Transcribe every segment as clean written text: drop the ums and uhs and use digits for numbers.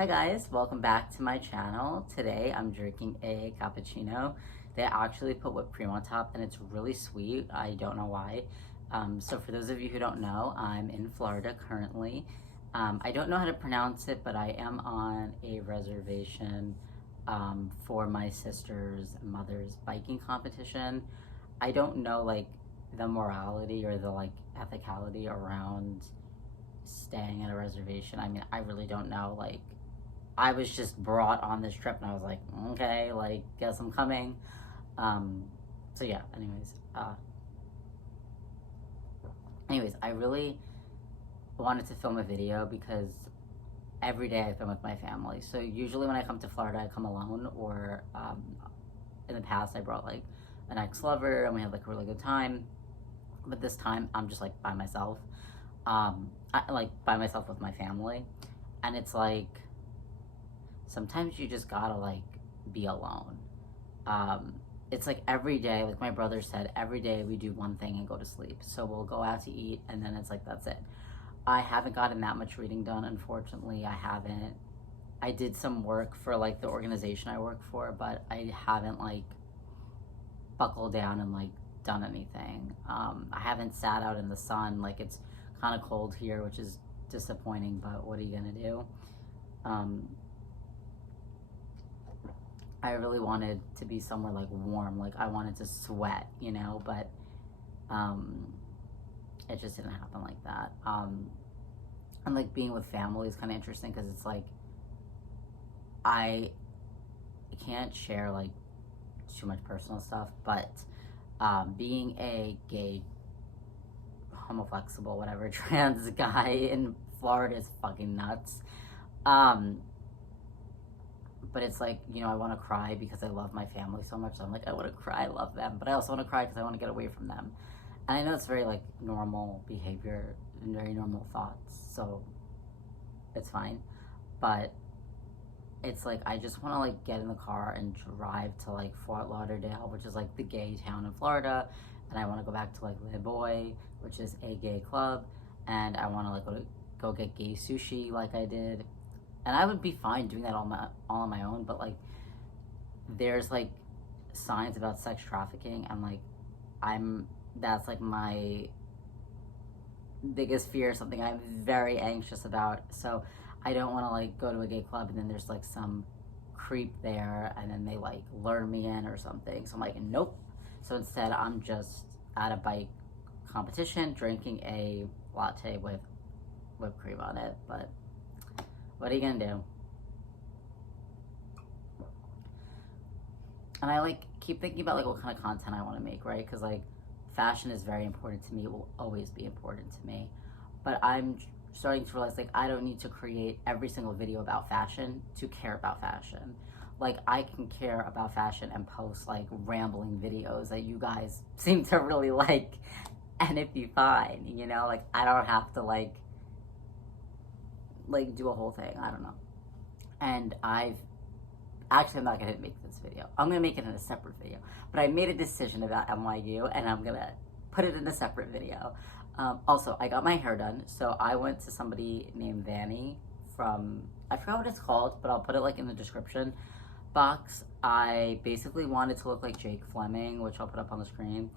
Hi guys, welcome back to my channel. Today I'm drinking a cappuccino. They actually put whipped cream on top and it's really sweet. I don't know why. So for those of you who don't know, I'm in Florida currently. I don't know how to pronounce it, but I am on a reservation for my sister's mother's biking competition. I don't know like the morality or the like ethicality around staying at a reservation. I mean, I really don't know. Like, I was just brought on this trip and I was like, okay, like, guess I'm coming. So yeah, anyways, I really wanted to film a video because every day I've been with my family. So usually when I come to Florida, I come alone, or in the past I brought like an ex-lover and we had like a really good time. But this time I'm just like by myself. Like by myself with my family. And it's like, sometimes you just gotta like be alone. It's like every day, like my brother said, every day we do one thing and go to sleep. So we'll go out to eat and then it's like, that's it. I haven't gotten that much reading done, unfortunately. I haven't. I did some work for like the organization I work for, but I haven't like buckled down and like done anything. I haven't sat out in the sun. Like, it's kind of cold here, which is disappointing, but what are you gonna do? I really wanted to be somewhere like warm, like I wanted to sweat, you know, but it just didn't happen like that. And like being with family is kind of interesting because it's like I can't share like too much personal stuff, but being a gay, homoflexible, whatever, trans guy in Florida is fucking nuts. But it's like, you know, I want to cry because I love my family so much. So I'm like, I want to cry, I love them. But I also want to cry because I want to get away from them. And I know it's very like normal behavior and very normal thoughts. So it's fine. But it's like, I just want to like get in the car and drive to like Fort Lauderdale, which is like the gay town in Florida. And I want to go back to like Le Boy, which is a gay club. And I want to like go get gay sushi like I did. And I would be fine doing that all on my own, but like there's like signs about sex trafficking, and like that's like my biggest fear, something I'm very anxious about. So I don't want to like go to a gay club and then there's like some creep there and then they like lure me in or something. So I'm like, nope. So instead I'm just at a bike competition drinking a latte with whipped cream on it. But what are you gonna do? And I like keep thinking about like what kind of content I want to make, right? Because like fashion is very important to me. It will always be important to me. But I'm starting to realize like I don't need to create every single video about fashion to care about fashion. Like, I can care about fashion and post like rambling videos that you guys seem to really like, and it'd be fine, you know? Like, I don't have to like do a whole thing. I don't know. And I'm not gonna make this video. I'm gonna make it in a separate video. But I made a decision about NYU and I'm gonna put it in a separate video. Also, I got my hair done. So I went to somebody named Vanny from, I forgot what it's called, but I'll put it like in the description box. I basically wanted to look like Jake Fleming, which I'll put up on the screen.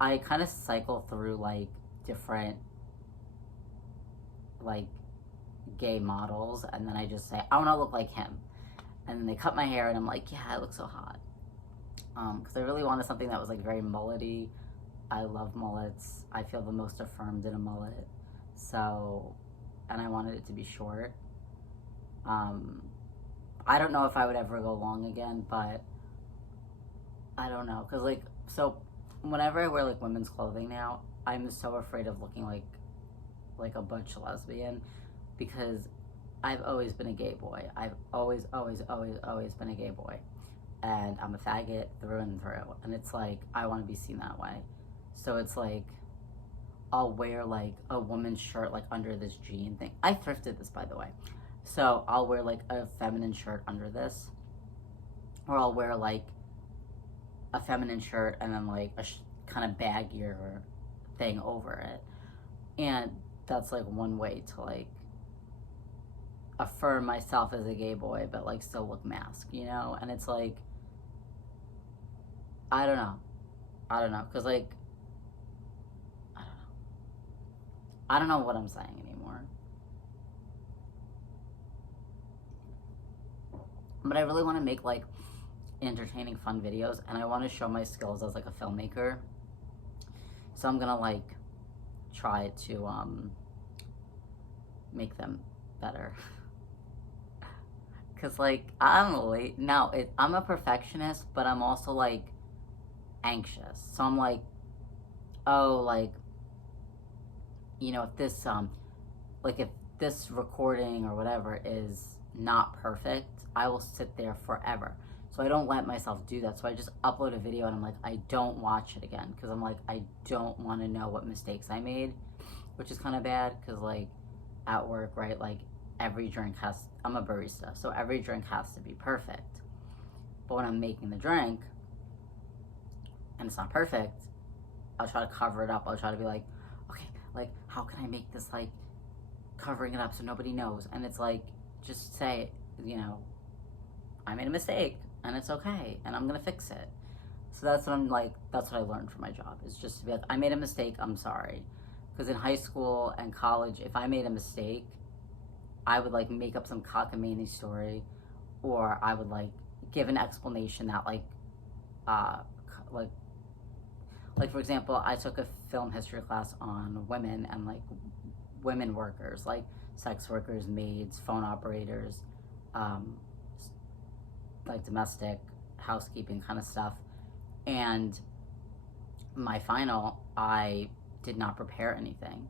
I kind of cycle through like different like gay models, and then I just say I want to look like him, and then they cut my hair and I'm like, yeah, I look so hot, because I really wanted something that was like very mullety. I love mullets. I feel the most affirmed in a mullet. So, and I wanted it to be short. I don't know if I would ever go long again, but I don't know, because like, so whenever I wear like women's clothing now, I'm so afraid of looking like a butch lesbian, because I've always been a gay boy. I've always been a gay boy. And I'm a faggot through and through. And it's like, I want to be seen that way. So it's like, I'll wear like a woman's shirt like under this jean thing. I thrifted this, by the way. So I'll wear like a feminine shirt under this. Or I'll wear like a feminine shirt and then like a kind of baggier thing over it. And that's like one way to like affirm myself as a gay boy, but like still look masked, you know? And it's like, I don't know. Because like, I don't know. I don't know what I'm saying anymore. But I really want to make like entertaining, fun videos, and I want to show my skills as like a filmmaker. So I'm gonna like try to make them better. Cause like I'm late now. I'm a perfectionist, but I'm also like anxious. So I'm like, oh, like, you know, if this like if this recording or whatever is not perfect, I will sit there forever. So I don't let myself do that. So I just upload a video and I'm like, I don't watch it again, because I'm like, I don't want to know what mistakes I made, which is kind of bad, because like at work, right, like every drink I'm a barista, so every drink has to be perfect. But when I'm making the drink and it's not perfect, I'll try to cover it up. I'll try to be like, okay, like how can I make this like covering it up so nobody knows? And it's like, just say, you know, I made a mistake and it's okay and I'm gonna fix it. So that's what I'm like, that's what I learned from my job, is just to be like, I made a mistake, I'm sorry. Because in high school and college, if I made a mistake, I would like make up some cockamamie story, or I would like give an explanation that like like for example, I took a film history class on women and like women workers, like sex workers, maids, phone operators, like domestic housekeeping kind of stuff. And my final, I did not prepare anything,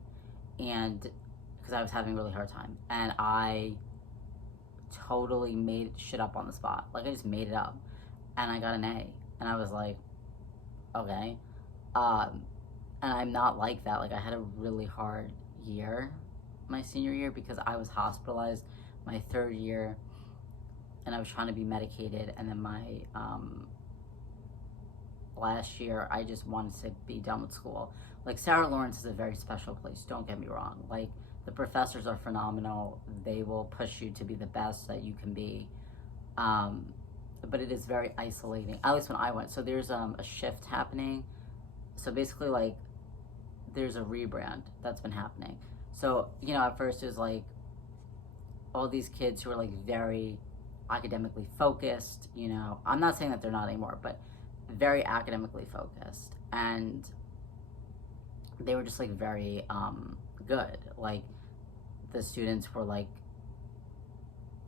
and because I was having a really hard time, and I totally made shit up on the spot. Like I just made it up, and I got an A, and I was like, okay. And I'm not like that. Like I had a really hard year my senior year, because I was hospitalized my third year, and I was trying to be medicated, and then my last year I just wanted to be done with school. Like Sarah Lawrence is a very special place, don't get me wrong. Like the professors are phenomenal. They will push you to be the best that you can be. But it is very isolating, at least when I went. So there's a shift happening. So basically like there's a rebrand that's been happening. So, you know, at first it was like all these kids who are like very academically focused, you know. I'm not saying that they're not anymore, but very academically focused. And they were just like very good. Like the students were like,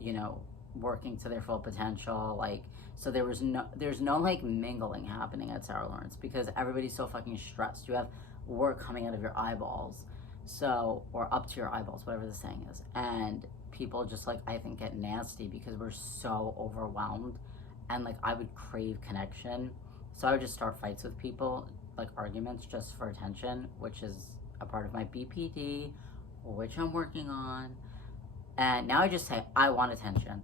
you know, working to their full potential. Like, so there's no like mingling happening at Sarah Lawrence, because everybody's so fucking stressed. You have work coming out of your eyeballs, so, or up to your eyeballs, whatever the saying is. And people just like, I think, get nasty because we're so overwhelmed. And like I would crave connection, so I would just start fights with people, like arguments, just for attention, which is a part of my BPD, which I'm working on. And now I just say I want attention.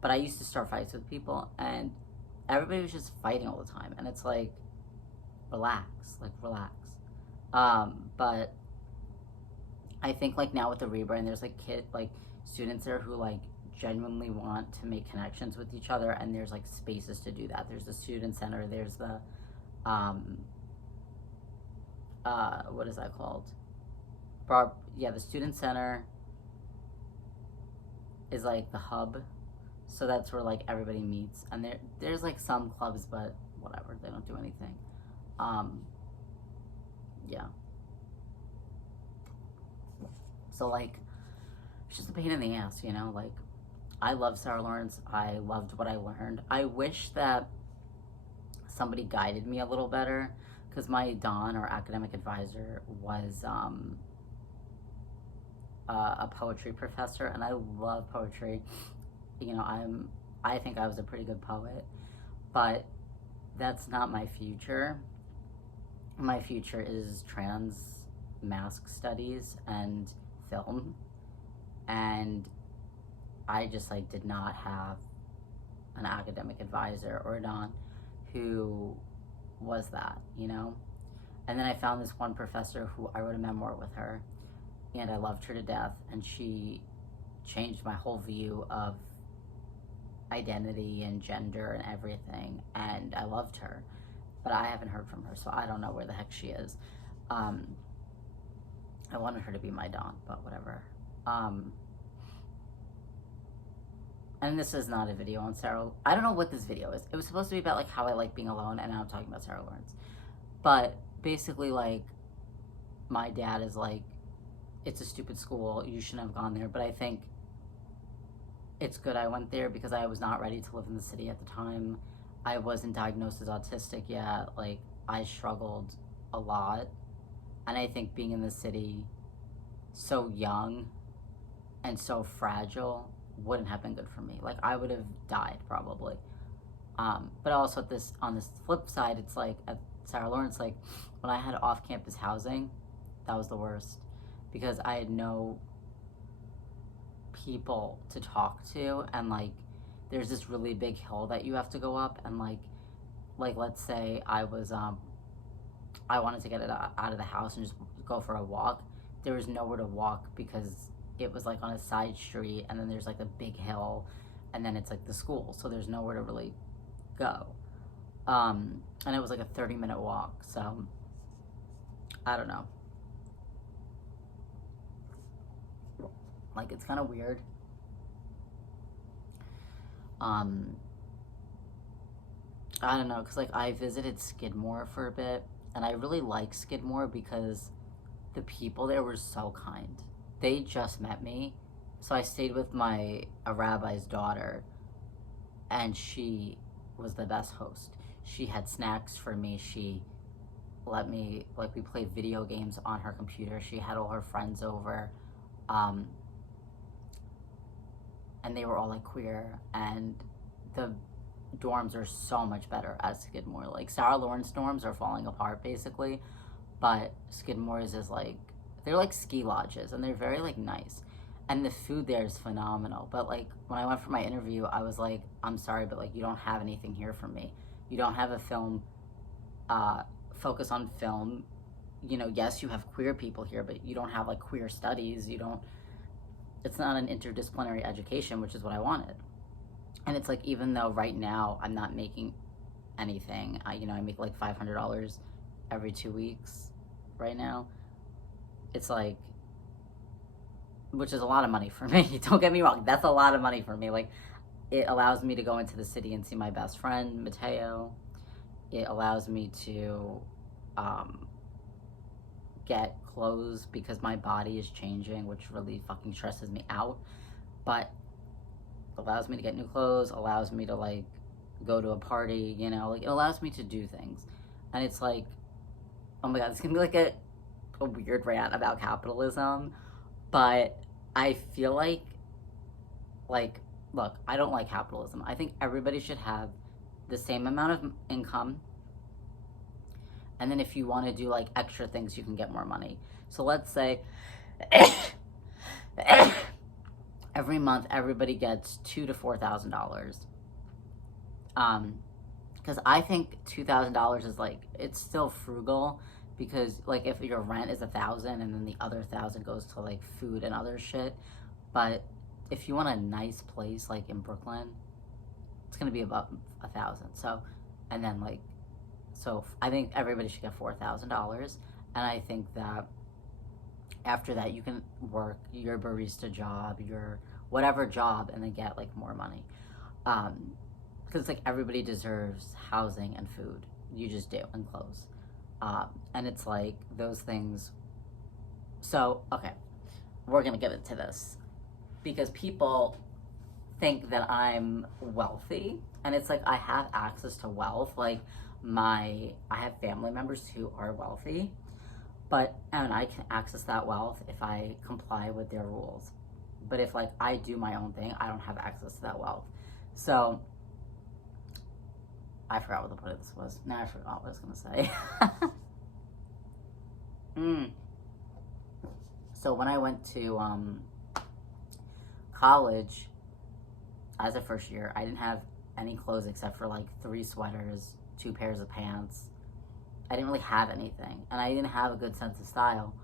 But I used to start fights with people, and everybody was just fighting all the time. And it's like, relax. But I think like now with the rebrand, there's like students there who like genuinely want to make connections with each other, and there's like spaces to do that. There's the student center, there's the what is that called? The student center is like the hub. So that's where like everybody meets, and there's like some clubs, but whatever, they don't do anything. Yeah. So like, it's just a pain in the ass, you know. Like, I love Sarah Lawrence. I loved what I learned. I wish that somebody guided me a little better, because my Don, or academic advisor, was a poetry professor, and I love poetry. You know, I think I was a pretty good poet, but that's not my future. My future is transmasc studies and film, and I just like did not have an academic advisor or a Don who was that, you know. And then I found this one professor who I wrote a memoir with her, and I loved her to death, and she changed my whole view of identity and gender and everything, and I loved her, but I haven't heard from her, so I don't know where the heck she is. I wanted her to be my dog, but whatever. And this is not a video on Sarah. I don't know what this video is. It was supposed to be about like how I like being alone, and now I'm talking about Sarah Lawrence. But basically, like, my dad is like, it's a stupid school, you shouldn't have gone there. But I think it's good I went there because I was not ready to live in the city at the time. I wasn't diagnosed as autistic yet. Like, I struggled a lot. And I think being in the city so young and so fragile wouldn't have been good for me. Like, I would have died probably. But also on this flip side, it's like at Sarah Lawrence, like, when I had off-campus housing, that was the worst because I had no people to talk to, and like there's this really big hill that you have to go up, and like let's say I wanted to get it out of the house and just go for a walk. There was nowhere to walk because it was like on a side street, and then there's like a big hill, and then it's like the school, so there's nowhere to really go. And it was like a 30-minute walk, so I don't know. Like, it's kind of weird. I don't know, because like I visited Skidmore for a bit, and I really like Skidmore because the people there were so kind. They just met me, so I stayed with a rabbi's daughter, and she was the best host. She had snacks for me. She let me, like, we played video games on her computer. She had all her friends over, and they were all like queer, and the dorms are so much better at Skidmore. Like, Sarah Lawrence dorms are falling apart basically, but Skidmore's is like, they're like ski lodges, and they're very like nice, and the food there is phenomenal. But like when I went for my interview, I was like, I'm sorry, but like you don't have anything here for me. You don't have a film focus on film. You know, yes, you have queer people here, but you don't have like queer studies. It's not an interdisciplinary education, which is what I wanted. And it's like, even though right now I'm not making anything, I make like $500 every 2 weeks right now. It's like, which is a lot of money for me. Don't get me wrong, that's a lot of money for me. Like, it allows me to go into the city and see my best friend, Mateo. It allows me to get clothes because my body is changing, which really fucking stresses me out. But allows me to get new clothes, allows me to like go to a party, like it allows me to do things. And it's like, oh my god, it's gonna be like a weird rant about capitalism, but I feel like, look, I don't like capitalism. I think everybody should have the same amount of income, and then if you want to do like extra things, you can get more money. So let's say every month everybody gets $2,000 to $4,000. Because I think $2,000 is like, it's still frugal, because like if your rent is $1,000 and then the other $1,000 goes to like food and other shit. But if you want a nice place like in Brooklyn, it's gonna be about $1,000. So, and then like, so I think everybody should get $4,000, and I think that after that you can work your barista job, your whatever job, and then get like more money. Because like everybody deserves housing and food. You just do, and clothes. And it's like those things. So, okay, we're gonna get into this because people think that I'm wealthy, and it's like I have access to wealth. Like I have family members who are wealthy, and I can access that wealth if I comply with their rules. But if like I do my own thing, I don't have access to that wealth. So I forgot what the point of this was. Now I forgot what I was gonna say. So when I went to college as a first year, I didn't have any clothes except for like 3 sweaters, 2 pairs of pants. I didn't really have anything, and I didn't have a good sense of style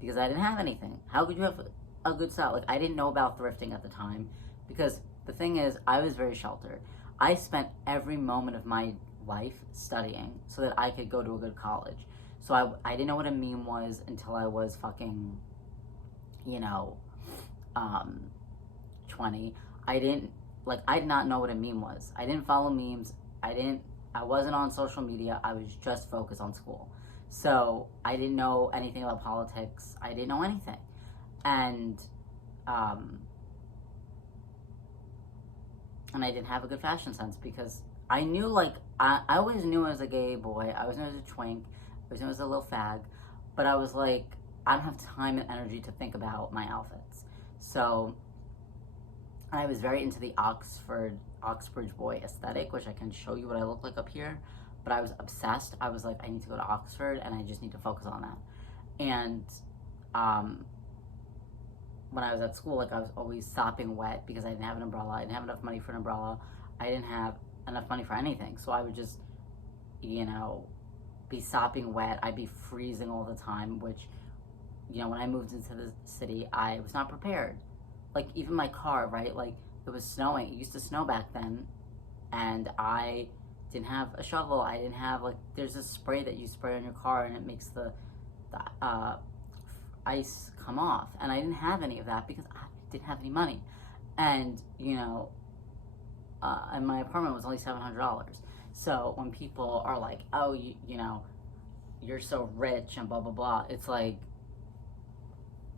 because I didn't have anything. How could you have a good style. Like, I didn't know about thrifting at the time, because the thing is, I was very sheltered. I spent every moment of my life studying so that I could go to a good college. So I didn't know what a meme was until I was fucking, you know, 20. I did not know what a meme was. I didn't follow memes. I wasn't on social media. I was just focused on school. So I didn't know anything about politics. I didn't know anything. And I didn't have a good fashion sense, because I knew, like, I always knew I was a gay boy. I always knew I was a twink. I always knew I was a little fag. But I was like, I don't have time and energy to think about my outfits. So I was very into the Oxbridge boy aesthetic, which I can show you what I look like up here. But I was obsessed. I was like, I need to go to Oxford, and I just need to focus on that. And when I was at school, like, I was always sopping wet because I didn't have an umbrella. I didn't have enough money for an umbrella. I didn't have enough money for anything. So I would just, you know, be sopping wet. I'd be freezing all the time, which, you know, when I moved into the city, I was not prepared. Like, even my car, right? Like, it was snowing. It used to snow back then, and I didn't have a shovel. I didn't have, like, there's a spray that you spray on your car, and it makes the ice come off. And I didn't have any of that because I didn't have any money. And, you know, and my apartment was only $700. So when people are like, oh, you know, you're so rich and blah, blah, blah, it's like,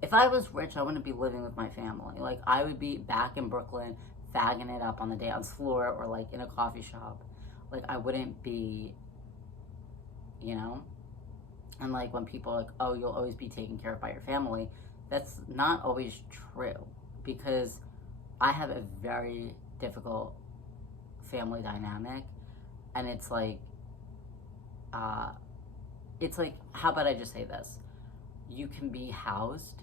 if I was rich, I wouldn't be living with my family. Like, I would be back in Brooklyn, fagging it up on the dance floor, or, like, in a coffee shop. Like, I wouldn't be, you know? And, like, when people are like, oh, you'll always be taken care of by your family, that's not always true, because I have a very difficult family dynamic, and it's like, how about I just say this? You can be housed,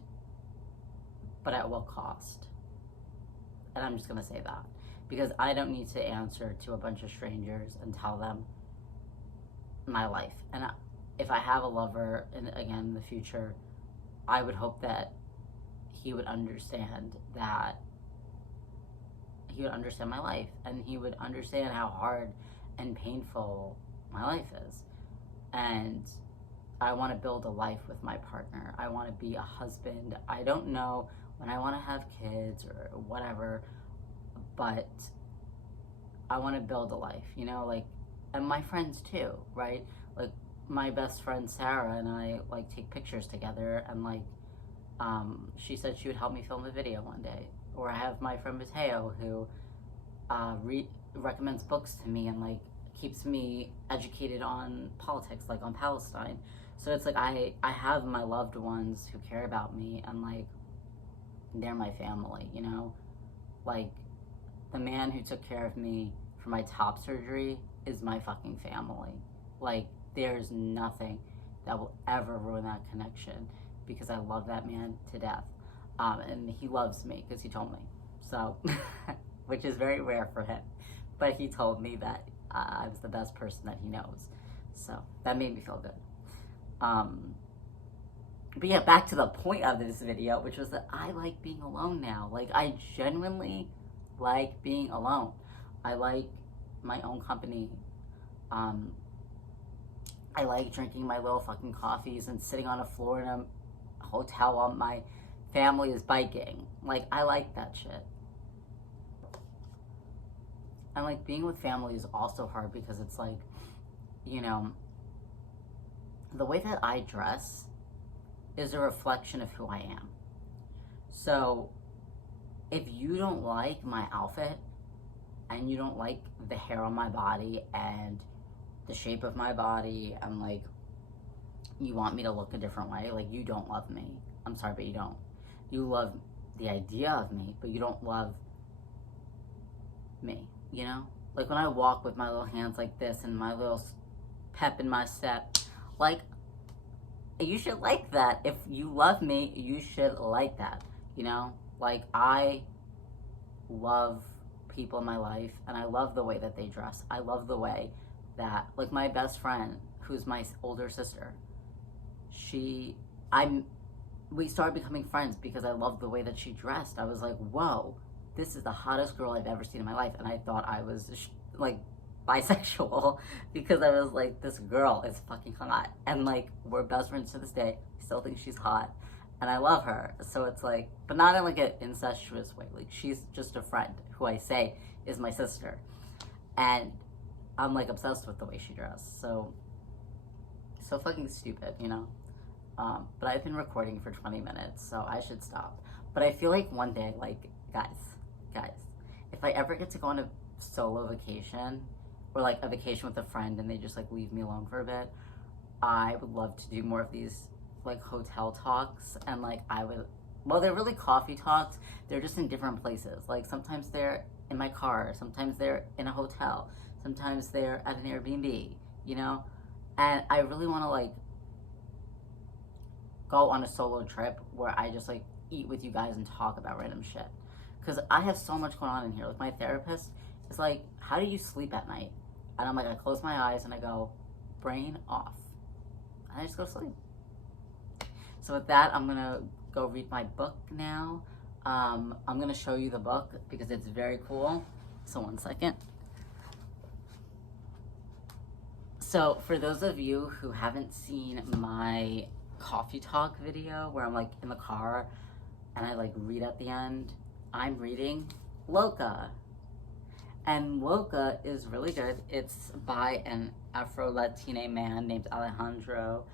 but at what cost? And I'm just gonna say that, because I don't need to answer to a bunch of strangers and tell them my life. And if I have a lover, and again, in the future, I would hope that he would understand my life, and he would understand how hard and painful my life is. And I want to build a life with my partner. I want to be a husband. I don't know when I want to have kids or whatever, but I want to build a life, you know, like, and my friends too, right? Like, my best friend Sarah and I, like, take pictures together, and, like, she said she would help me film a video one day. Or I have my friend Mateo, who recommends books to me, and, like, keeps me educated on politics, like on Palestine. So it's like, I have my loved ones who care about me, and, like, they're my family, you know? Like, the man who took care of me for my top surgery is my fucking family. Like, there's nothing that will ever ruin that connection, because I love that man to death. And he loves me because he told me. So, which is very rare for him. But he told me that I was the best person that he knows. So that made me feel good. But yeah, back to the point of this video, which was that I like being alone now. Like, I genuinely like being alone. I like my own company. I like drinking my little fucking coffees and sitting on a floor in a hotel while my family is biking. Like, I like that shit. And, like, being with family is also hard, because it's like, you know, the way that I dress is a reflection of who I am. So if you don't like my outfit, and you don't like the hair on my body and the shape of my body, and, like, you want me to look a different way, like, you don't love me. I'm sorry, but you don't. You love the idea of me, but you don't love me, you know? Like, when I walk with my little hands like this and my little pep in my step, like, you should like that. If you love me, you should like that, you know? Like, I love people in my life, and I love the way that they dress. I love the way that, like, my best friend, who's my older sister, we started becoming friends because I loved the way that she dressed. I was like, whoa, this is the hottest girl I've ever seen in my life. And I thought I was like bisexual because I was like, this girl is fucking hot. And like, we're best friends to this day. I still think she's hot. And I love her. So it's like, but not in like an incestuous way. Like, she's just a friend who I say is my sister. And I'm like obsessed with the way she dressed. So fucking stupid, you know? But I've been recording for 20 minutes, so I should stop. But I feel like one day, like, guys, if I ever get to go on a solo vacation, or like a vacation with a friend and they just like leave me alone for a bit, I would love to do more of these like hotel talks. And like well, they're really coffee talks. They're just in different places. Like sometimes they're in my car, sometimes they're in a hotel, sometimes they're at an Airbnb, you know? And I really want to like go on a solo trip where I just like eat with you guys and talk about random shit. Because I have so much going on in here. Like my therapist is like, how do you sleep at night? And I'm like, I close my eyes and I go, brain off. And I just go to sleep. So with that, I'm gonna go read my book now. I'm gonna show you the book because it's very cool. So one second. So for those of you who haven't seen my coffee talk video where I'm like in the car and I like read at the end, I'm reading Loca. And Loca is really good. It's by an Afro-Latine man named Alejandro.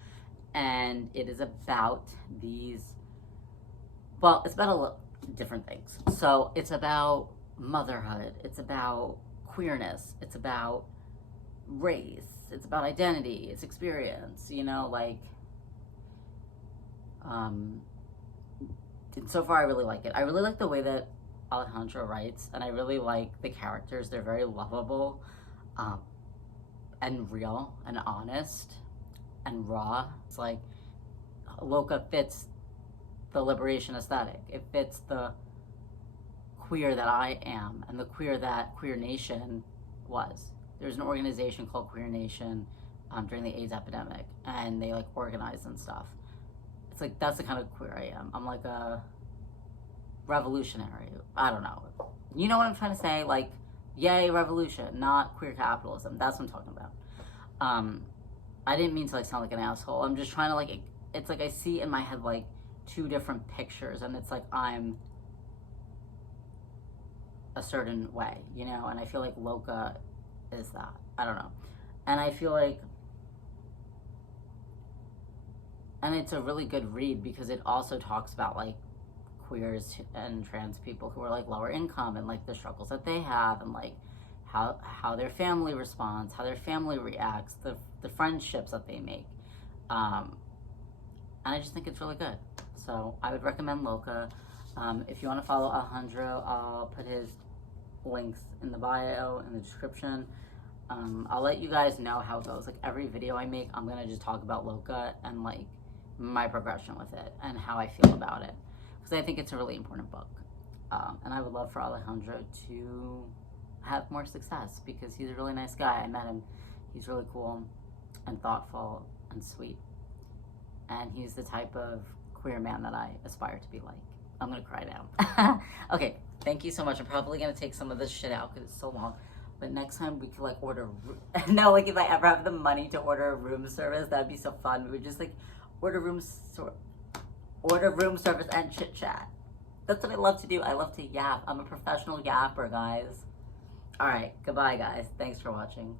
And it is about these, well, it's about a lot of different things. So it's about motherhood. It's about queerness. It's about race. It's about identity. It's experience, you know, like, and so far I really like it. I really like the way that Alejandro writes, and I really like the characters. They're very lovable, and real, and honest, and raw. It's like, Loca fits the liberation aesthetic. It fits the queer that I am, and the queer that Queer Nation was. There's an organization called Queer Nation during the AIDS epidemic, and they like organize and stuff. It's like, that's the kind of queer I am. I'm like a revolutionary. I don't know. You know what I'm trying to say? Like, yay, revolution, not queer capitalism. That's what I'm talking about. I didn't mean to like sound like an asshole. I'm just trying to like, it's like I see in my head like two different pictures, and it's like I'm a certain way, you know? And I feel like Loca is that. I don't know. And I feel like, and it's a really good read because it also talks about like queers and trans people who are like lower income and like the struggles that they have, and like how their family responds, how their family reacts, the friendships that they make. And I just think it's really good. So I would recommend Loca. If you want to follow Alejandro, I'll put his links in the bio, in the description. I'll let you guys know how it goes. Like every video I make, I'm gonna just talk about Loca and like my progression with it and how I feel about it, because I think it's a really important book. And I would love for Alejandro to have more success because he's a really nice guy. I met him. He's really cool and thoughtful and sweet. And he's the type of queer man that I aspire to be like. I'm gonna cry now. Okay, thank you so much. I'm probably gonna take some of this shit out because it's so long. But next time we could like order, no, like if I ever have the money to order a room service, that'd be so fun. We would just like order room service and chit chat. That's what I love to do. I love to yap. I'm a professional yapper, guys. All right, goodbye, guys. Thanks for watching.